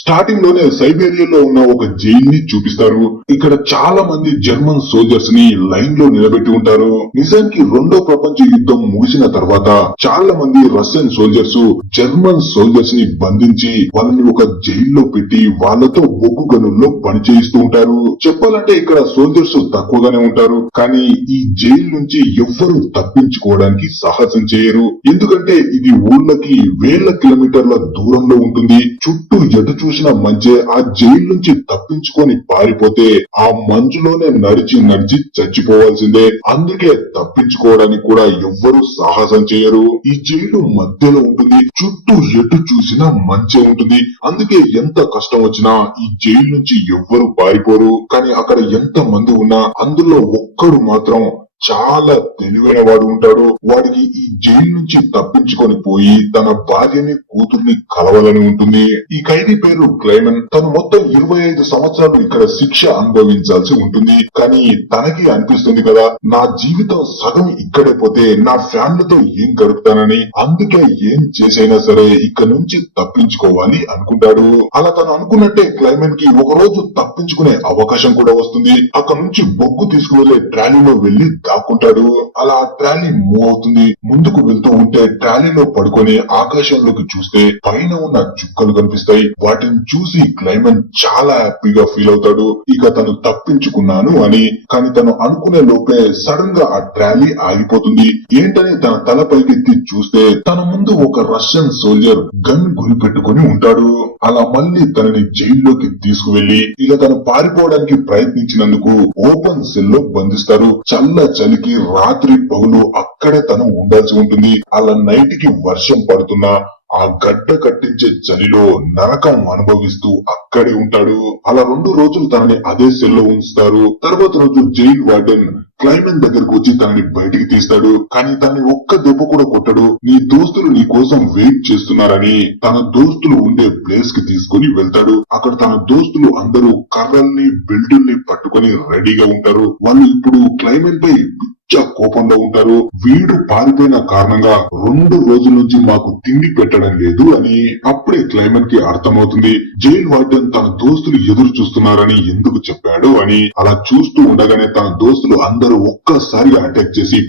Starting లోనే సైబేరియాలో ఉన్న ఒక జైల్ ని చూపిస్తారు. ఇక్కడ చాలా మంది జర్మన్ సోల్జర్స్ ని లైన్ లో నిలబెట్టి ఉంటారు. నిజానికి రెండో ప్రపంచ యుద్ధం ముగిసిన తర్వాత చాలా మంది రష్యన్ సోల్జర్స్ జర్మన్ సోల్జర్స్ ని బంధించి వాళ్ళని ఒక జైల్లో పెట్టి వాళ్ళతో బొగ్గు గనుల్లో పని చేయిస్తూ ఉంటారు. చెప్పాలంటే ఇక్కడ సోల్జర్స్ తక్కువగానే ఉంటారు, కానీ ఈ జైలు నుంచి ఎవ్వరూ తప్పించుకోవడానికి సాహసం చేయరు. ఎందుకంటే ఇది ఊళ్ళకి వేల కిలోమీటర్ల దూరంలో ఉంటుంది. చుట్టూ ఎటు చూసిన మంచే. ఆ జైలు నుంచి తప్పించుకొని పారిపోతే ఆ మంచులోనే నడిచి చచ్చిపోవాల్సిందే. అందుకే తప్పించుకోవడానికి కూడా ఎవ్వరూ సాహసం చేయరు. ఈ జైలు మధ్యలో ఉంటుంది, చుట్టూ ఎటు చూసినా మంచే ఉంటుంది. అందుకే ఎంత కష్టం వచ్చినా ఈ జైలు నుంచి ఎవ్వరూ పారిపోరు. కానీ అక్కడ ఎంత మంది ఉన్నా అందులో ఒక్కడు మాత్రం చాలా తెలివైన వాడు ఉంటాడు. వాడికి ఈ జైలు నుంచి తప్పించుకొని పోయి తన భార్యని కూతుర్ని కలవాలని ఉంటుంది. ఈ ఖైదీ పేరు క్లైమన్. తను మొత్తం 25 సంవత్సరాలు ఇక్కడ శిక్ష అనుభవించాల్సి ఉంటుంది. కానీ తనకి అనిపిస్తుంది కదా, నా జీవితం సగం ఇక్కడే పోతే నా ఫ్యామిలీతో ఏం గడుపుతానని. అందుకే ఏం చేసైనా సరే ఇక్కడ నుంచి తప్పించుకోవాలి అనుకుంటాడు. అలా తను అనుకున్నట్టే క్లైమన్ కి ఒక రోజు తప్పించుకునే అవకాశం కూడా వస్తుంది. అక్కడ నుంచి బొగ్గు తీసుకువెళ్లే ట్రాలీలో వెళ్లి దాక్కుంటాడు. అలా ట్రాలీ మూవ్ అవుతుంది. ముందుకు వెళ్తూ ఉంటే ట్రాలీలో పడుకొని ఆకాశంలోకి చూస్తే పైన ఉన్న చుక్కలు కనిపిస్తాయి. వాటిని చూసి క్లైమన్ చాలా హ్యాపీగా ఫీల్ అవుతాడు. ఇక తను తప్పించుకున్నాను అని. కానీ తను అనుకునే లోపే సడన్ గా ఆ ట్రాలీ ఆగిపోతుంది. ఏంటని తన తల పైకెత్తి చూస్తే తన ముందు ఒక రష్యన్ సోల్జర్ గన్ గురి పెట్టుకుని ఉంటాడు. అలా మళ్ళీ తనని జైల్లోకి తీసుకువెళ్లి ఇక తను పారిపోవడానికి ప్రయత్నించినందుకు ఓపెన్ సెల్ లో బంధిస్తారు. చలికి రాత్రి పగులు అక్కడే తను ఉండాల్సి ఉంటుంది. అలా నైట్ కి వర్షం పడుతున్నా ఆ గడ్డ కట్టించే చలిలో నరకం అనుభవిస్తూ అక్కడే ఉంటాడు. అలా 2 రోజులు తనని అదే సెల్లో ఉంచుతారు. తర్వాత రోజు జైల్ వార్డెన్ క్లైమన్ దగ్గరకు వచ్చి తనని బయటికి తీస్తాడు. కానీ తనని ఒక్క దెబ్బ కూడా కొట్టడు. నీ దోస్తులు నీ కోసం వెయిట్ చేస్తున్నారని తన దోస్తులు ఉండే ప్లేస్ కి తీసుకుని వెళ్తాడు. అక్కడ తన దోస్తులు అందరూ కర్రల్ని బెల్టుల్ని పట్టుకొని రెడీగా ఉంటారు. వాళ్ళు ఇప్పుడు క్లైమన్ పై కోపంలో ఉంటారు. వీడు పారిపోయిన కారణంగా 2 రోజుల నుంచి మాకు తిండి పెట్టడం లేదు అని. అప్పుడే క్లైమన్ కి అర్థమవుతుంది జైల్ వార్డెన్ తన దోస్తులు ఎదురు చూస్తున్నారని ఎందుకు చెప్పాడు అని. అలా చూస్తూ ఉండగానే తన దోస్తులు అందరూ ఒక్కసారిగా అటాక్ చేసి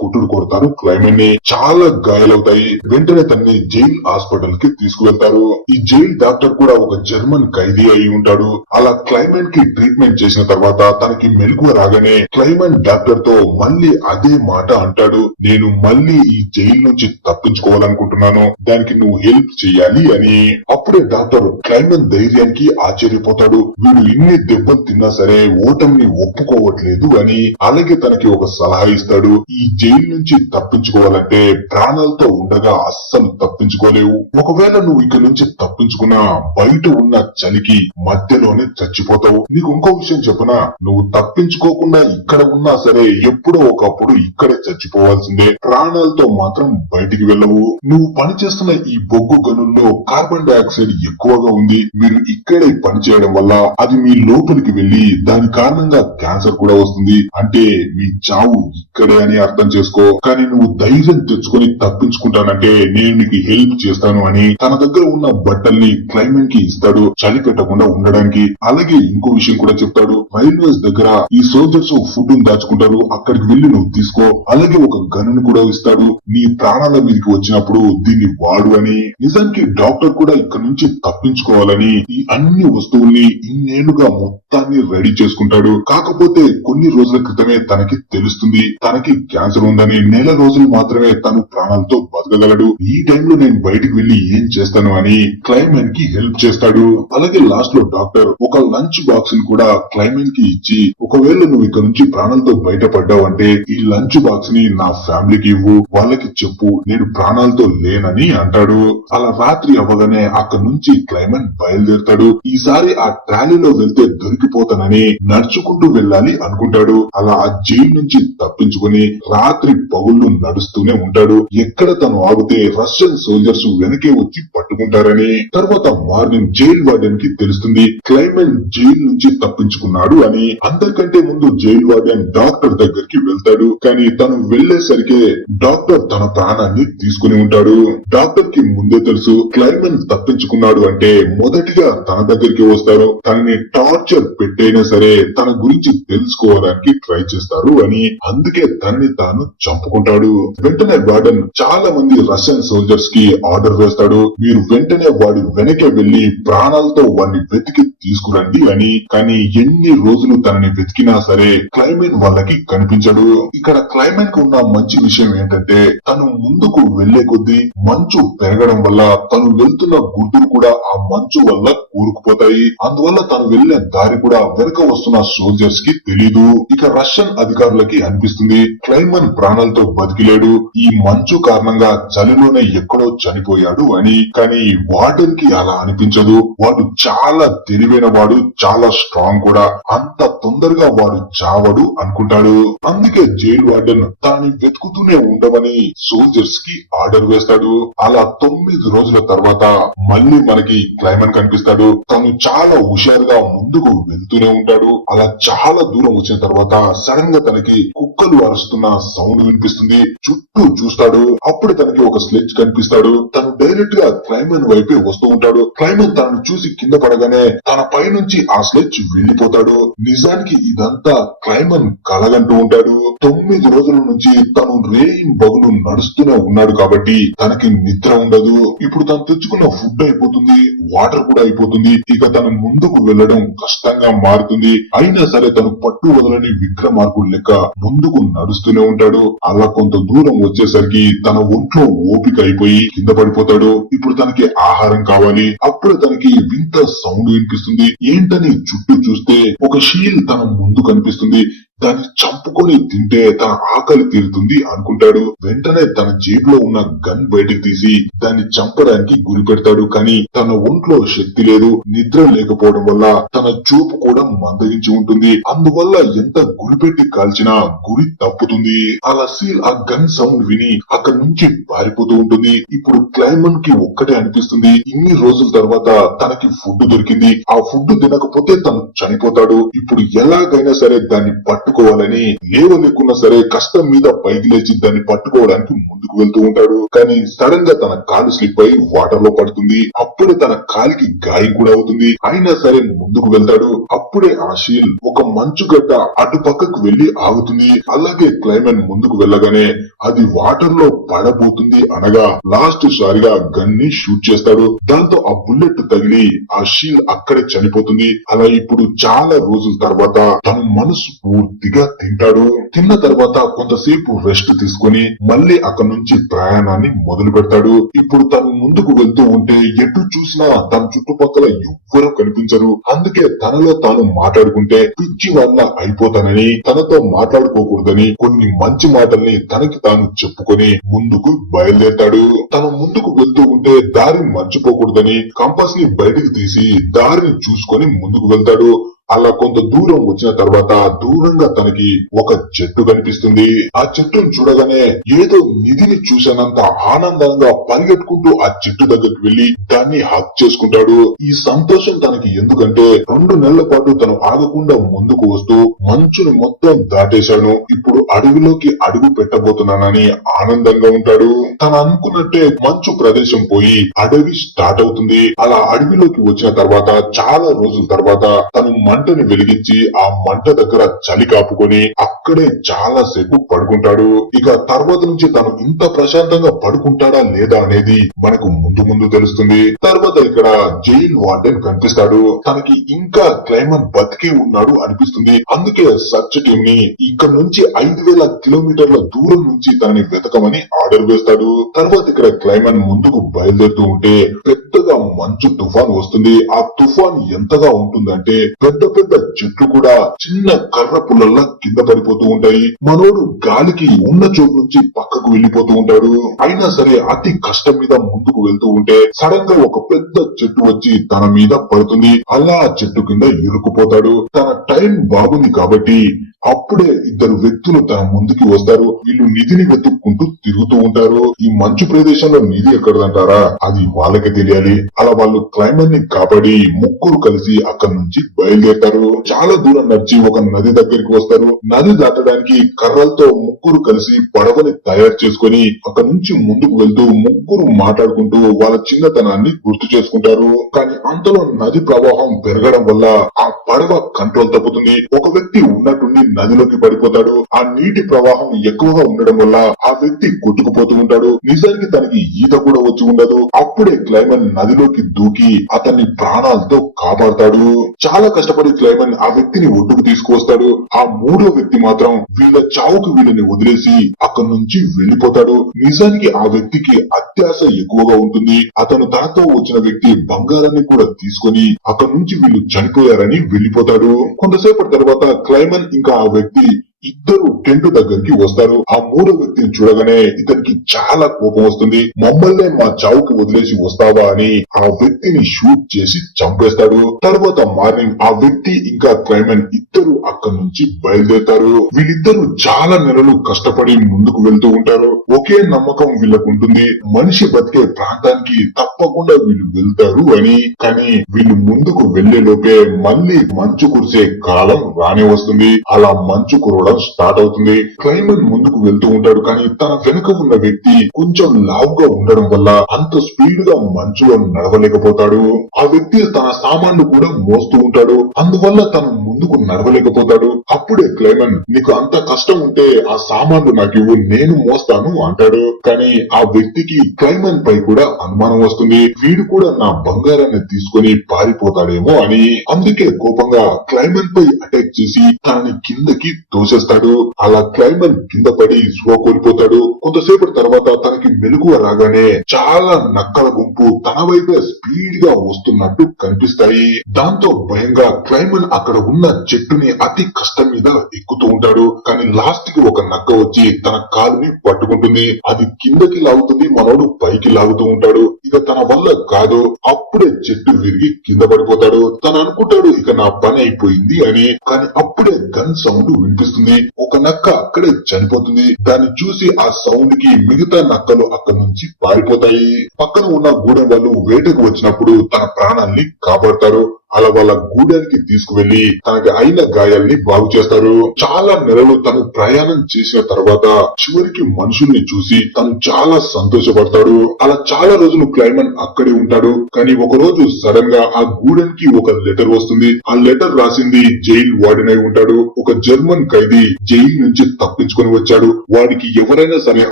కొట్టుడు కొడతారు క్లైమన్ ని. చాలా గాయాలవుతాయి. వెంటనే తనని జైల్ హాస్పిటల్ కి తీసుకువెళ్తారు. ఈ జైల్ డాక్టర్ కూడా ఒక జర్మన్ ఖైదీ అయి ఉంటాడు. అలా క్లైమన్ కి ట్రీట్మెంట్ చేసిన తర్వాత తనకి మెలకువ రాగానే క్లైమన్ డాక్టర్ తో మళ్ళీ అదే మాట అంటాడు. నేను మళ్ళీ ఈ జైలు నుంచి తప్పించుకోవాలనుకుంటున్నాను, దానికి నువ్వు హెల్ప్ చెయ్యాలి అని. అప్పుడే డాక్టర్ క్లైమన్ ధైర్యానికి ఆశ్చర్యపోతాడు. వీడు ఇన్ని దెబ్బలు తిన్నా సరే ఓటమిని ఒప్పుకోవట్లేదు అని. అలాగే తనకి ఒక సలహా ఇస్తాడు. ఈ జైలు నుంచి తప్పించుకోవాలంటే ప్రాణాలతో ఉండగా అస్సలు తప్పించుకోలేవు. ఒకవేళ నువ్వు ఇక్కడ నుంచి తప్పించుకున్నా బయట ఉన్న చలికి మధ్యలోనే చచ్చిపోతావు. నీకు ఇంకో విషయం చెప్పనా, నువ్వు తప్పించుకోకుండా ఇక్కడ ఉన్నా సరే ఎప్పుడో ఒకప్పుడు ఇక్కడే చచ్చిపోవాల్సిందే. ప్రాణాలతో మాత్రం బయటికి వెళ్ళవు. నువ్వు పనిచేస్తున్న ఈ బొగ్గు గనుల్లో కార్బన్ డైఆక్సైడ్ ఎక్కువగా ఉంది. మీరు ఇక్కడే పని చేయడం వల్ల అది మీ లోపలికి వెళ్లి దాని కారణంగా క్యాన్సర్ కూడా వస్తుంది. అంటే మీ చావు ఇక్కడే అని అర్థం చేసుకో. కానీ నువ్వు ధైర్యం తెచ్చుకొని తప్పించుకుంటానంటే నేను నీకు హెల్ప్ చేస్తాను అని తన దగ్గర ఉన్న బట్టల్ని క్లైమన్ కి ఇస్తాడు, చలి పెట్టకుండా ఉండడానికి. అలాగే ఇంకో విషయం కూడా చెప్తాడు. రైల్వేస్ దగ్గర ఈ సోల్జర్స్ ఫుడ్ దాచుకుంటారు, అక్కడికి వెళ్లి నువ్వు తీసుకో. అలాగే ఒక గన్ను కూడా ఇస్తాడు. నీ ప్రాణాల మీదకి వచ్చినప్పుడు దీన్ని వాడు అని. నిజానికి డాక్టర్ కూడా ఇక్కడ నుంచి తప్పించుకోవాలని ఈ అన్ని వస్తువుల్ని ఇన్నేళ్లుగా మొత్తాన్ని రెడీ చేసుకుంటాడు. కాకపోతే కొన్ని రోజుల క్రితమే తనకి తెలుస్తుంది తనకి క్యాన్సర్ ఉందని. నెల రోజులు మాత్రమే తను ప్రాణాలతో బతకగలడు. ఈ టైంలో నేను బయటికి వెళ్లి ఏం చేస్తాను అని క్లైమన్ కి హెల్ప్ చేస్తాడు. అలాగే లాస్ట్ లో డాక్టర్ ఒక లంచ్ బాక్స్ ని కూడా క్లైమన్ కి ఇచ్చి, ఒకవేళ నువ్వు ఇక్కడ నుంచి ప్రాణాలతో బయటపడ్డావు అంటే ఈ లంచ్ బాక్స్ ని నా ఫ్యామిలీకి ఇవ్వు, వాళ్ళకి చెప్పు నేను ప్రాణాలతో లేనని అంటాడు. అలా రాత్రి అవ్వగానే అక్కడి నుంచి క్లైమన్ బయలుదేరుతాడు. ఈసారి ఆ ట్రాలీలో వెళ్తే దొరికిపోతానని నడుచుకుంటూ వెళ్ళాలి అనుకుంటాడు. అలా ఆ జైలు నుంచి తప్పించుకుని రాత్రి పగుళ్ళు నడుస్తూనే ఉంటాడు. ఎక్కడ తను ఆగితే రష్యన్ సోల్జర్స్ వెనకే వచ్చి పట్టుకుంటారని. తర్వాత మార్నింగ్ జైల్ వార్డెన్ కి తెలుస్తుంది క్లైమన్ జైలు నుంచి తప్పించుకున్నాడు అని. అందరికంటే ముందు జైల్ వార్డెన్ డాక్టర్ దగ్గరికి వెళ్తాడు. కానీ తను వెళ్లేసరికి డాక్టర్ తన ప్రాణాన్ని తీసుకుని ఉంటాడు. డాక్టర్ కి ముందే తెలుసు క్లైమన్ తప్పించుకున్నాడు అంటే మొదటిగా తన దగ్గరికి వస్తారు, తనని టార్చర్ పెట్టైనా సరే తన గురించి తెలుసుకోవడానికి ట్రై చేస్తారు అని. అందుకే తనని తాను చంపుకుంటాడు. వెంటనే వార్డెన్ చాలా మంది రష్యన్ సోల్జర్స్ కి ఆర్డర్ వేస్తాడు, మీరు వెంటనే వాడి వెనకే వెళ్లి ప్రాణాలతో వాడిని వెతికి తీసుకురండి అని. కానీ ఎన్ని రోజులు తనని వెతికినా సరే క్లైమెన్ వాళ్ళకి కనిపించడు. ఇక్కడ క్లైమెన్ కు ఉన్న మంచి విషయం ఏంటంటే తను ముందుకు వెళ్లే కొద్దీ మంచు పెరగడం వల్ల తను వెళ్తున్న గుర్తులు కూడా ఆ మంచు వల్ల కూరుకుపోతాయి. అందువల్ల తను వెళ్లే దారి కూడా వెనక వస్తున్న సోల్జర్స్ కి తెలీదు. ఇక రష్యన్ అధికారులకి అనిపిస్తుంది క్లైమన్ ప్రాణాలతో బతికిలేడు, ఈ మంచు కారణంగా చలిలోనే ఎక్కడో చనిపోయాడు అని. కానీ వార్డెన్ కి అలా అనిపించదు. వాడు చాలా తెలివైన వాడు, చాలా స్ట్రాంగ్ కూడా, అంత తొందరగా వాడు చావడు అనుకుంటాడు. అందుకే జైలు వార్డెన్ తనని వెతుకుతూనే ఉండమని సోల్జర్స్ కి ఆర్డర్ వేస్తాడు. అలా 9 రోజుల తర్వాత మళ్ళీ మనకి క్లైమన్ కనిపిస్తాడు. తను చాలా హుషారుగా ముందుకు వెళ్తూనే ఉంటాడు. అలా చాలా దూరం వచ్చిన తర్వాత సడన్ గా తనకి కుక్కలు అరుస్తున్న సౌండ్ వినిపిస్తుంది. చుట్టూ చూస్తాడు. అప్పుడు తనకి ఒక స్లెడ్జ్ కనిపిస్తాడు. తను డైరెక్ట్ గా క్లైమన్ వైపే వస్తూ ఉంటాడు. క్లైమన్ తనను చూసి కింద పడగానే తన పై నుంచి ఆ స్లెడ్జ్ వెళ్లిపోతాడు. నిజానికి ఇదంతా క్లైమన్ కలగంటూ ఉంటాడు. 9 రోజుల నుంచి తను రేయింబగలు నడుస్తూనే ఉన్నాడు కాబట్టి తనకి నిద్ర ఉండదు. ఇప్పుడు తను తెచ్చుకున్న ఫుడ్ అయిపోతుంది, వాటర్ కూడా అయిపోతుంది. ఇక తను ముందుకు వెళ్లడం కష్టంగా మారుతుంది. అయినా సరే తను పట్టు వదలని విక్రమార్కుడు లెక్క ముందుకు నడుస్తూనే ఉంటాడు. అలా కొంత దూరం వచ్చేసరికి తన ఒంట్లో ఓపిక అయిపోయి కింద పడిపోతాడు. ఇప్పుడు తనకి ఆహారం కావాలి. అప్పుడు తనకి వింత సౌండ్ వినిపిస్తుంది. ఏంటని చుట్టూ చూస్తే ఒక షీల్ తన ముందు కనిపిస్తుంది. దాన్ని చంపుకొని తింటే తన ఆకలి తీరుతుంది అనుకుంటాడు. వెంటనే తన జేబులో ఉన్న గన్ బయటకు తీసి దాన్ని చంపడానికి గురి పెడతాడు. కానీ తన ఒంట్లో శక్తి లేదు. నిద్ర లేకపోవడం వల్ల తన చూపు కూడా మందగించి ఉంటుంది. అందువల్ల ఎంత గురిపెట్టి కాల్చినా గురి తప్పుతుంది. అలా సీల్ ఆ గన్ సౌండ్ విని అక్కడి నుంచి పారిపోతూ ఉంటుంది. ఇప్పుడు క్లైమన్ కి ఒక్కటే అనిపిస్తుంది, ఇన్ని రోజుల తర్వాత తనకి ఫుడ్ దొరికింది, ఆ ఫుడ్ తినకపోతే తను చనిపోతాడు. ఇప్పుడు ఎలాగైనా సరే దాన్ని పట్టుకోవాలని లేవలేకున్నా సరే కష్టం మీద పైకి లేచి దాన్ని పట్టుకోవడానికి ముందుకు వెళ్తూ ఉంటాడు. కానీ సడన్ గా తన కాలు స్లిప్ అయి వాటర్ లో పడుతుంది. అప్పుడే తన కాలికి గాయం కూడా అవుతుంది. అయినా సరే ముందుకు వెళ్తాడు. అప్పుడే ఆ షీల్ ఒక మంచు గడ్డ అటు పక్కకు వెళ్లి ఆగుతుంది. అలాగే క్లైమన్ ముందుకు వెళ్ళగానే అది వాటర్ లో పడబోతుంది అనగా లాస్ట్ సారిగా గన్ ని షూట్ చేస్తాడు. దాంతో ఆ బుల్లెట్ తగిలి ఆ షీల్ అక్కడే చనిపోతుంది. అలా ఇప్పుడు చాలా రోజుల తర్వాత తన మనసు పూర్తిగా తింటాడు. తిన్న తర్వాత కొంతసేపు రెస్ట్ తీసుకుని మళ్ళీ అక్కడి నుంచి ప్రయాణాన్ని మొదలు పెడతాడు. ఇప్పుడు తను ముందుకు వెళ్తూ ఉంటే ఎటు చూసినా తన చుట్టుపక్కల ఎవ్వరూ కనిపించరు. అందుకే తనలో తాను మాట్లాడుకుంటే పిచ్చి వల్ల అయిపోతానని, తనతో మాట్లాడుకోకూడదని కొన్ని మంచి మాటల్ని తనకి తాను చెప్పుకొని ముందుకు బయలుదేరతాడు. తను ముందుకు వెళ్తూ ఉంటే దారి మర్చిపోకూడదని కంపాస్ ని బయటకు తీసి దారిని చూసుకొని ముందుకు వెళ్తాడు. అలా కొంత దూరం వచ్చిన తర్వాత దూరంగా తనకి ఒక చెట్టు కనిపిస్తుంది. ఆ చెట్టును చూడగానే ఏదో నిధిని చూసినంత ఆనందంగా పరిగెట్టుకుంటూ ఆ చెట్టు దగ్గరికి వెళ్లి దాన్ని హక్ చేసుకుంటాడు. ఈ సంతోషం తనకి ఎందుకంటే 2 నెలల పాటు తను ఆగకుండా ముందుకు వస్తూ మంచును మొత్తం దాటేశాను, ఇప్పుడు అడవిలోకి అడుగు పెట్టబోతున్నానని ఆనందంగా ఉంటాడు. తను అనుకున్నట్టే మంచు ప్రదేశం పోయి అడవి స్టార్ట్ అవుతుంది. అలా అడవిలోకి వచ్చిన తర్వాత చాలా రోజుల తర్వాత తను మంటని వెలిగించి ఆ మంట దగ్గర చలి కాపుకొని అక్కడే చాలా సేపు పడుకుంటాడు. ఇక తర్వాత నుంచి తను ఇంత ప్రశాంతంగా పడుకుంటాడా లేదా అనేది మనకు ముందు ముందు తెలుస్తుంది. తర్వాత ఇక్కడ జైల్ వార్డెన్ కనిపిస్తాడు. తనకి ఇంకా క్లైమన్ బతికే ఉన్నాడు అనిపిస్తుంది. అందుకే సర్చ్ టీమ్ ని ఇక్కడ నుంచి 5000 కిలోమీటర్ల దూరం నుంచి తనని వెతకమని ఆర్డర్ వేస్తాడు. తర్వాత ఇక్కడ క్లైమన్ ముందుకు బయలుదేరుతూ ఉంటే పెద్దగా మంచు తుఫాన్ వస్తుంది. ఆ తుఫాన్ ఎంతగా ఉంటుందంటే పెద్ద పెద్ద చెట్లు కూడా చిన్న కర్ర పుల్లల్లా కింద పడిపోతూ ఉంటాయి. మనోడు గాలికి ఉన్న చోటు నుంచి పక్కకు వెళ్లిపోతూ ఉంటాడు. అయినా సరే అతి కష్టం మీద ముందుకు వెళ్తూ ఉంటే సడన్ గా ఒక పెద్ద చెట్టు వచ్చి తన మీద పడుతుంది. అలా ఆ చెట్టు కింద ఇరుక్కుపోతాడు. తన టైం బాగుంది కాబట్టి అప్పుడే ఇద్దరు వ్యక్తులు తన ముందుకి వస్తారు. వీళ్ళు నిధిని వెతుక్కుంటూ తిరుగుతూ ఉంటారు. ఈ మంచు ప్రదేశంలో నిధి ఎక్కడదంటారా? అది వాళ్ళకి తెలియాలి. అలా వాళ్ళు క్లైమర్ ని కాపాడి ముగ్గురు కలిసి అక్కడి నుంచి బయలుదేరతారు. చాలా దూరం నడిచి ఒక నది దగ్గరికి వస్తారు. నది దాటడానికి కర్రలతో ముగ్గురు కలిసి పడవని తయారు చేసుకొని అక్కడి నుంచి ముందుకు వెళ్తూ ముగ్గురు మాట్లాడుకుంటూ వాళ్ళ చిన్నతనాన్ని గుర్తు చేసుకుంటారు. కానీ అంతలో నది ప్రవాహం పెరగడం వల్ల ఆ పడవ కంట్రోల్ తప్పుతుంది. ఒక వ్యక్తి ఉన్నట్టుండి నదిలోకి పడిపోతాడు. ఆ నీటి ప్రవాహం ఎక్కువగా ఉండడం వల్ల ఆ వ్యక్తి కొట్టుకుపోతూ ఉంటాడు. నిజానికి తనకి ఈత కూడా వచ్చి ఉండదు. అప్పుడే క్లైమన్ నదిలోకి దూకి అతన్ని ప్రాణాలతో కాపాడతాడు. చాలా కష్టపడి క్లైమన్ ఆ వ్యక్తిని ఒడ్డుకు తీసుకువస్తాడు. ఆ మూడో వ్యక్తి మాత్రం వీళ్ళ చావుకు వీళ్ళని వదిలేసి అక్కడి నుంచి వెళ్లిపోతాడు. నిజానికి ఆ వ్యక్తికి అత్యాశ ఎక్కువగా ఉంటుంది. అతను తనతో వచ్చిన వ్యక్తి బంగారాన్ని కూడా తీసుకొని అక్కడి నుంచి వీళ్ళు చనిపోయారని వెళ్లిపోతాడు. కొంతసేపటి తర్వాత క్లైమన్ ఇంకా ఆ వ్యక్తి ఇద్దరు టెంట్ దగ్గరికి వస్తారు. ఆ మూడో వ్యక్తిని చూడగానే ఇతనికి చాలా కోపం వస్తుంది. మమ్మల్నే మా చావుకి వదిలేసి వస్తావా అని ఆ వ్యక్తిని షూట్ చేసి చంపేస్తాడు. తర్వాత మార్నింగ్ ఆ వ్యక్తి ఇంకా క్లైమన్ ఇద్దరు అక్కడి నుంచి బయలుదేరతారు. వీళ్ళిద్దరూ చాలా నెలలు కష్టపడి ముందుకు వెళ్తూ ఉంటారు. ఒకే నమ్మకం వీళ్ళకు ఉంటుంది, మనిషి బతికే ప్రాంతానికి తప్పకుండా వీళ్ళు వెళ్తారు అని. కానీ వీళ్ళు ముందుకు వెళ్లే లోపే మళ్ళీ మంచు కురిసే కాలం రానే వస్తుంది. అలా మంచు కురవడం స్టార్ట్ అవుతుంది. క్లైమన్ ముందుకు వెళ్తూ ఉంటాడు. కానీ తన వెనుక ఉన్న వ్యక్తి కొంచెం లావుగా ఉండడం వల్ల అంత స్పీడ్ గా మంచులో నడవలేకపోతాడు. ఆ వ్యక్తి తన సామాన్లు కూడా మోస్తూ ఉంటాడు. అందువల్ల తను ముందుకు నడవలేకపోతాడు. అప్పుడే క్లైమన్, నీకు అంత కష్టం ఉంటే ఆ సామాన్లు నాకు ఇవ్వు, నేను మోస్తాను అంటాడు. కానీ ఆ వ్యక్తికి క్లైమన్ పై కూడా అనుమానం వస్తుంది. వీడు కూడా నా బంగారాన్ని తీసుకొని పారిపోతాడేమో అని. అందుకే కోపంగా క్లైమన్ పై అటాక్ చేసి తనని కిందకి తోసేస్తాడు. అలా క్లైమన్ కింద పడి స్పృహ కోల్పోతాడు. కొంతసేపటి తర్వాత తనకి మెలకువ రాగానే చాలా నక్కల గుంపు తన వైపే స్పీడ్ గా వస్తున్నట్టు కనిపిస్తాయి. దాంతో భయంగా క్లైమన్ అక్కడ ఉన్న చెట్టుని అతి కష్టం మీద ఎక్కుతూ ఉంటాడు. కానీ లాస్ట్ కి ఒక నక్క వచ్చి తన కాలుని పట్టుకుంటుంది. అది కిందకి లాగుతుంది, మనోడు పైకి లాగుతూ ఉంటాడు. ఇక తన వల్ల కాదు. అప్పుడే చెట్టు విరిగి కింద పడిపోతాడు. తను అనుకుంటాడు ఇక నా పని అయిపోయింది అని. కానీ అప్పుడే గన్ సౌండ్ వినిపిస్తుంది. ఒక నక్క అక్కడే చనిపోతుంది. దాన్ని చూసి ఆ సౌండ్ కి మిగతా నక్కలు అక్కడి నుంచి పారిపోతాయి. పక్కన ఉన్న గూడెం వాళ్ళు వేటకు వచ్చినప్పుడు తన ప్రాణాన్ని కాపాడతారు. అలా వాళ్ళ గూడానికి తీసుకువెళ్లి తనకి అయిన గాయాల్ని బాగు చేస్తారు. చాలా నెలలు తను ప్రయాణం చేసిన తర్వాత చివరికి మనుషుల్ని చూసి తను చాలా సంతోషపడతాడు. అలా చాలా రోజులు క్లైమన్ అక్కడే ఉంటాడు. కానీ ఒక రోజు సడన్ గా ఆ గూడెంకి ఒక లెటర్ వస్తుంది. ఆ లెటర్ రాసింది జైల్ వార్డెన్ అయి ఉంటాడు. ఒక జర్మన్ ఖైదీ జైలు నుంచి తప్పించుకొని వచ్చాడు. వాడికి ఎవరైనా సరే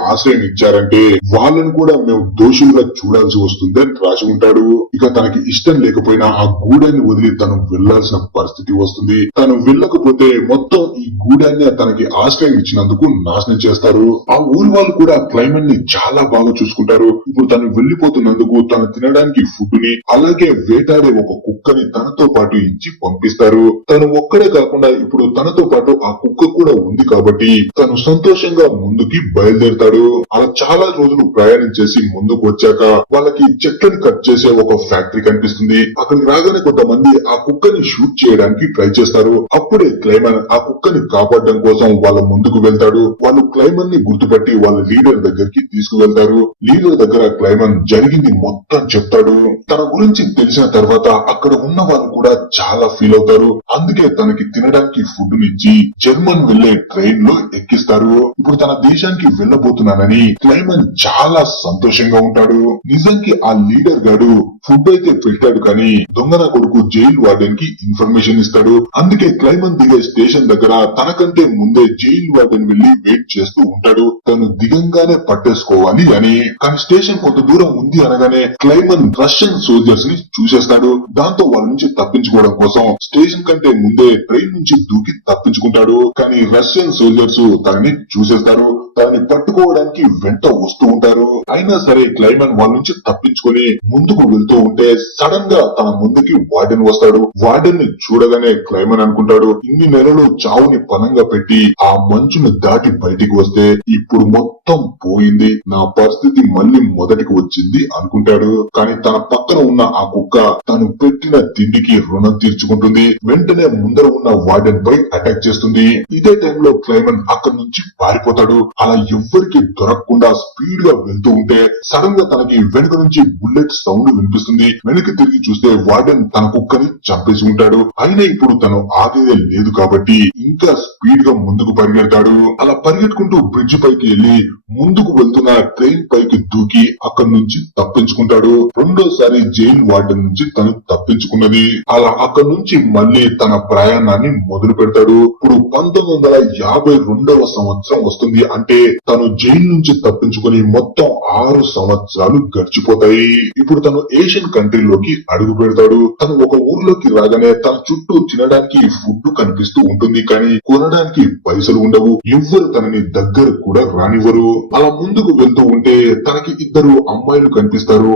ఆశ్రయం ఇచ్చారంటే వాళ్ళని కూడా మేము దోషులుగా చూడాల్సి వస్తుంది అని రాసి ఉంటాడు. ఇక తనకి ఇష్టం లేకపోయినా ఆ గూడాన్ని వదిలి తను వెళ్లాల్సిన పరిస్థితి వస్తుంది. తను వెళ్ళకపోతే మొత్తం ఈ గూడాన్ని తనకి ఆశ్రయం ఇచ్చినందుకు నాశనం చేస్తారు. ఆ ఊరి వాళ్ళు కూడా క్లైమన్ ని చాలా బాగా చూసుకుంటారు. ఇప్పుడు తను వెళ్లిపోతున్నందుకు తను తినడానికి ఫుడ్ ని అలాగే వేటాడే ఒక కుక్కని తనతో పాటు ఇచ్చి పంపిస్తారు. తను ఒక్కడే కాకుండా ఇప్పుడు తనతో పాటు ఆ కుక్క కూడా ఉంది కాబట్టి తను సంతోషంగా ముందుకి బయలుదేరతాడు. అలా చాలా రోజులు ప్రయాణం చేసి ముందుకు వచ్చాక వాళ్ళకి చెట్లను కట్ చేసే ఒక ఫ్యాక్టరీ కనిపిస్తుంది. అక్కడికి రాగానే కొంతమంది ఆ కుక్కని షూట్ చేయడానికి ట్రై చేస్తారు. అప్పుడే క్లైమన్ ఆ కుక్కని కాపాడడం కోసం వాళ్ళ ముందుకు వెళ్తాడు. వాళ్ళు క్లైమన్ ని గుర్తుపట్టి వాళ్ళ లీడర్ దగ్గరికి తీసుకువెళ్తారు. లీడర్ దగ్గర క్లైమన్ జరిగింది మొత్తం చెప్తాడు. తన గురించి తెలిసిన తర్వాత అక్కడ ఉన్న వాళ్ళు కూడా చాలా ఫీల్ అవుతారు. అందుకే తనకి తినడానికి ఫుడ్ నిచ్చి జర్మన్ వెళ్లే ట్రైన్ లో ఎక్కిస్తారు. ఇప్పుడు తన దేశానికి వెళ్లబోతున్నానని క్లైమన్ చాలా సంతోషంగా ఉంటాడు. నిజానికి ఆ లీడర్ గాడు ఫుడ్ అయితే పెట్టాడు, కానీ దొంగన కొడుకు జైలు వార్డెన్ కి ఇన్ఫర్మేషన్ ఇస్తాడు. అందుకే క్లైమన్ దిగే స్టేషన్ దగ్గర తనకంటే ముందే జైలు వార్డెన్ వెళ్లి వెయిట్ చేస్తూ ఉంటాడు. తను దిగంగానే పట్టేసుకోవాలి అని. కానీ స్టేషన్ కొంత దూరం ఉంది అనగానే క్లైమన్ రష్యన్ సోల్జర్స్ ని చూసేస్తాడు. దాంతో వాళ్ళ నుంచి తప్పించుకోవడం కోసం స్టేషన్ కంటే ముందే ట్రైన్ నుంచి దూకి తప్పించుకుంటాడు. కానీ రష్యన్ సోల్జర్స్ తనని చూసేస్తారు. దాన్ని పట్టుకోవడానికి వెంట వస్తూ ఉంటారు. అయినా సరే క్లైమన్ వాళ్ళ నుంచి తప్పించుకొని ముందుకు వెళ్తూ ఉంటే సడన్ గా తన ముందుకి వార్డెన్ వస్తాడు. వార్డెన్ ని చూడగానే క్లైమన్ అనుకుంటాడు, ఇన్ని నెలలు చావుని పనంగా పెట్టి ఆ మంచును దాటి బయటికి వస్తే ఇప్పుడు మొత్తం పోయింది, నా పరిస్థితి మళ్ళీ మొదటికి వచ్చింది అనుకుంటాడు. కానీ తన పక్కన ఉన్న ఆ కుక్క తను పెట్టిన తిండికి రుణం తీర్చుకుంటుంది. వెంటనే ముందర ఉన్న వార్డెన్ పై అటాక్ చేస్తుంది. ఇదే టైంలో క్లైమన్ అక్కడి నుంచి పారిపోతాడు. అలా ఎవ్వరికి దొరకకుండా స్పీడ్ గా వెళ్తూ ఉంటే సడన్ గా తనకి వెనుక నుంచి బుల్లెట్ సౌండ్ వినిపిస్తుంది. వెనక్కి తిరిగి చూస్తే వార్డెన్ తన కుక్కని చంపేసి ఉంటాడు. అయినా ఇప్పుడు తను ఆగేదే లేదు కాబట్టి ఇంకా స్పీడ్ గా ముందుకు పరిగెడతాడు. అలా పరిగెట్టుకుంటూ బ్రిడ్జ్ పైకి వెళ్లి ముందుకు వెళ్తున్న ట్రైన్ పైకి దూకి అక్కడి నుంచి తప్పించుకుంటాడు. రెండోసారి జైల్ వార్డెన్ నుంచి తను తప్పించుకున్నది. అలా అక్కడి నుంచి మళ్ళీ తన ప్రయాణాన్ని మొదలు పెడతాడు. ఇప్పుడు 1952వ సంవత్సరం వస్తుంది. అంటే తను జైలు నుంచి తప్పించుకుని మొత్తం 6 సంవత్సరాలు గడిచిపోతాయి. ఇప్పుడు తను ఏషియన్ కంట్రీలోకి అడుగు పెడతాడు. తను ఒక ఊర్లోకి రాగానే తన చుట్టూ తినడానికి ఫుడ్ కనిపిస్తూ ఉంటుంది. కానీ కొనడానికి పైసలు ఉండవు. ఎవ్వరు తనని దగ్గర కూడా రానివ్వరు. అలా ముందుకు వెళ్తూ ఉంటే తనకి 2 అమ్మాయిలు కనిపిస్తారు.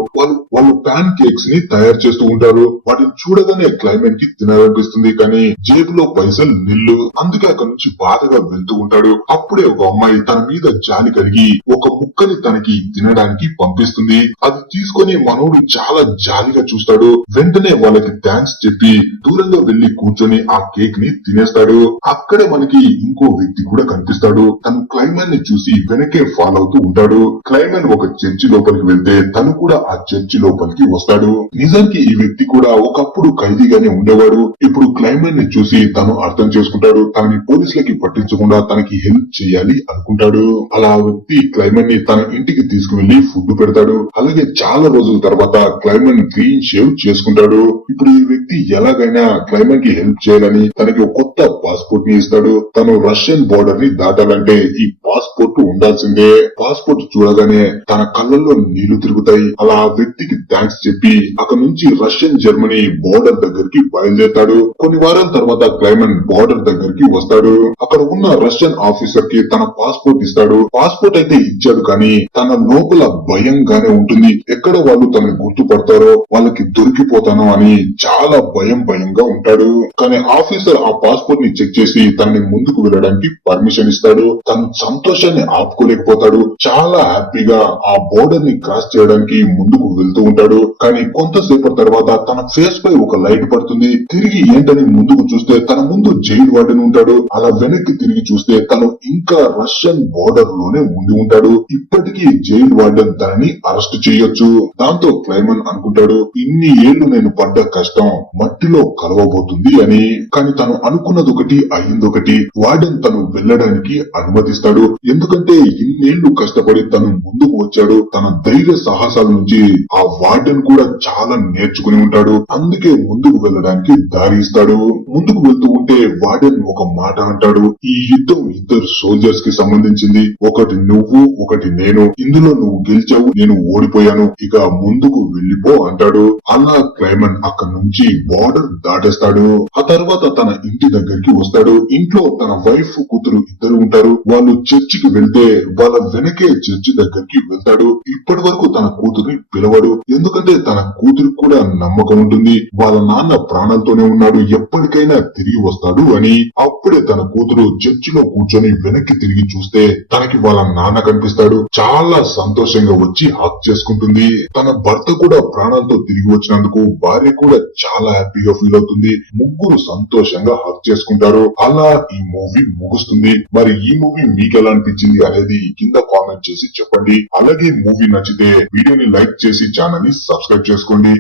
వాళ్ళు ప్యాన్ కేక్స్ ని తయారు చేస్తూ ఉంటారు. వాటిని చూడగానే క్లైమేట్ కి తినాలనిపిస్తుంది. కానీ జేబులో పైసలు నిల్లు. అందుకే అక్కడి నుంచి బాధగా వెళ్తూ ఉంటాడు. అప్పుడే ఒక అమ్మాయి తన మీద జాలి కలిగి ఒక ముక్కని తనకి తినడానికి పంపిస్తుంది. అది తీసుకొని మనోడు చాలా జాలిగా చూస్తాడు. వెంటనే వాళ్ళకి థ్యాంక్స్ చెప్పి దూరంగా వెళ్లి కూర్చొని ఆ కేక్ ని తినేస్తాడు. అక్కడే మనకి ఇంకో వ్యక్తి కూడా కనిపిస్తాడు. తను క్లైమేట్ ని చూసి వెనకే ఫాలో అవుతూ ఉంటాడు. క్లైమేట్ ఒక చర్చి లోపలికి వెళ్తే తను కూడా ఆ చర్చి లోపలికి వస్తాడు. నిజానికి ఈ వ్యక్తి కూడా ఒకప్పుడు ఖైదీగానే ఉండేవాడు. ఇప్పుడు క్లైమేట్ ని చూసి తను అర్థం చేసుకుంటాడు. తనని పోలీసులకి పట్టించకుండా తనకి హెల్ప్ చేయాలి అనుకుంటాడు. అలా ఆ వ్యక్తి క్లైమేట్ ని తన ఇంటికి తీసుకువెళ్లి ఫుడ్ పెడతాడు. అలాగే చాలా రోజుల తర్వాత క్లైమేట్ క్లీన్ షేవ్ చేసుకుంటాడు. ఇప్పుడు ఈ వ్యక్తి ఎలాగైనా క్లైమేట్ కి హెల్ప్ చేయాలని తనకి ఒక కొత్త పాస్పోర్ట్ ని ఇస్తాడు. తను రష్యన్ బోర్డర్ ని దాటాలంటే ఈ పాస్పోర్ట్ ఉండాల్సిందే. పాస్పోర్ట్ చూడగానే తన కళ్ళల్లో నీళ్లు తిరుగుతాయి. అలా ఆ వ్యక్తికి థ్యాంక్స్ చెప్పి అక్కడి నుంచి రష్యన్ జర్మనీ బోర్డర్ దగ్గరికి బయలుదేరతాడు. కొన్ని వారాల తర్వాత క్లైమేట్ బోర్డర్ దగ్గరికి వస్తాడు. అక్కడ ఉన్న రష్యన్ ఆఫీసర్ కి తన పాస్పోర్ట్ ఇస్తాడు. పాస్పోర్ట్ అయితే ఇచ్చాడు కానీ తన లోపల భయంగానే ఉంటుంది. ఎక్కడ వాళ్ళు తనని గుర్తుపడతారో, వాళ్ళకి దొరికిపోతానో అని చాలా భయంగా ఉంటాడు. కానీ ఆఫీసర్ ఆ పాస్పోర్ట్ ని చెక్ చేసి తనని ముందుకు వెళ్ళడానికి పర్మిషన్ ఇస్తాడు. తను సంతోషాన్ని ఆపుకోలేకపోతాడు. చాలా హ్యాపీగా ఆ బోర్డర్ ని క్రాస్ చేయడానికి ముందుకు వెళ్తూ ఉంటాడు. కానీ కొంతసేపటి తర్వాత తన ఫేస్ పై ఒక లైట్ పడుతుంది. తిరిగి ఏంటని ముందుకు చూస్తే తన ముందు జైల్ వార్డెన్ ఉంటాడు. అలా వెనక్కి తిరిగి చూస్తే తను ఇంకా రష్యన్ బోర్డర్ లోనే ఉండి ఉంటాడు. ఇప్పటికీ జైల్ వార్డెన్ తనని అరెస్ట్ చేయొచ్చు. దాంతో క్లైమన్ అనుకుంటాడు, ఇన్ని ఏళ్లు నేను పడ్డ కష్టం మట్టిలో కలవబోతుంది అని. కానీ తను అనుకున్నది ఒకటి అయిందొకటి. వార్డెన్ తను వెళ్ళడానికి అనుమతిస్తాడు. ఎందుకంటే ఇన్నేళ్లు కష్టపడి తను ముందుకు వచ్చాడు. తన ధైర్య సాహసాల నుంచి ఆ వార్డెన్ కూడా చాలా నేర్చుకుని ఉంటాడు. అందుకే ముందుకు వెళ్ళడానికి దారి ఇస్తాడు. ముందుకు వెళ్తూ ఉంటే వార్డెన్ ఒక మాట అంటాడు, ఈ యుద్ధం 2 సోల్జర్స్ కి సంబంధించింది. ఒకటి నువ్వు, ఒకటి నేను. ఇందులో నువ్వు గెలిచావు, నేను ఓడిపోయాను. ఇక ముందుకు వెళ్ళిపో అంటాడు. అలా క్లైమన్ అక్కడి నుంచి బోర్డర్ దాటేస్తాడు. ఆ తర్వాత తన ఇంటి దగ్గరికి వస్తాడు. ఇంట్లో తన వైఫ్, కూతురు 2 ఉంటారు. వాళ్ళు చర్చికి వెళ్తే వాళ్ళ వెనకే చర్చి దగ్గరికి వెళ్తాడు. ఇప్పటి వరకు తన కూతురిని పిలవడు. ఎందుకంటే తన కూతురికి కూడా నమ్మకం ఉంటుంది, వాళ్ళ నాన్న ప్రాణాలతోనే ఉన్నాడు, ఎప్పటికైనా తిరిగి వస్తాడు అని. అప్పుడే తన కూతురు చర్చిలో కూర్చొని వెనక్కి తిరిగి చూస్తే తనకి వాళ్ళ నాన్న కనిపిస్తాడు. చాలా సంతోషంగా వచ్చి హక్ చేసుకుంటుంది. తన భర్త కూడా ప్రాణాలతో తిరిగి వచ్చినందుకు భార్య కూడా చాలా హ్యాపీగా ఫీల్ అవుతుంది. ముగ్గురు సంతోషంగా హక్ చేసుకుంటారు. అలా ఈ మూవీ ముగుస్తుంది. మరి ఈ మూవీ మీకు ఎలా అనిపించింది అనేది కింద కామెంట్ చేసి చెప్పండి. అలాగే మూవీ నచ్చితే వీడియోని లైక్ చేసి ఛానల్ ని సబ్స్క్రైబ్ చేసుకోండి.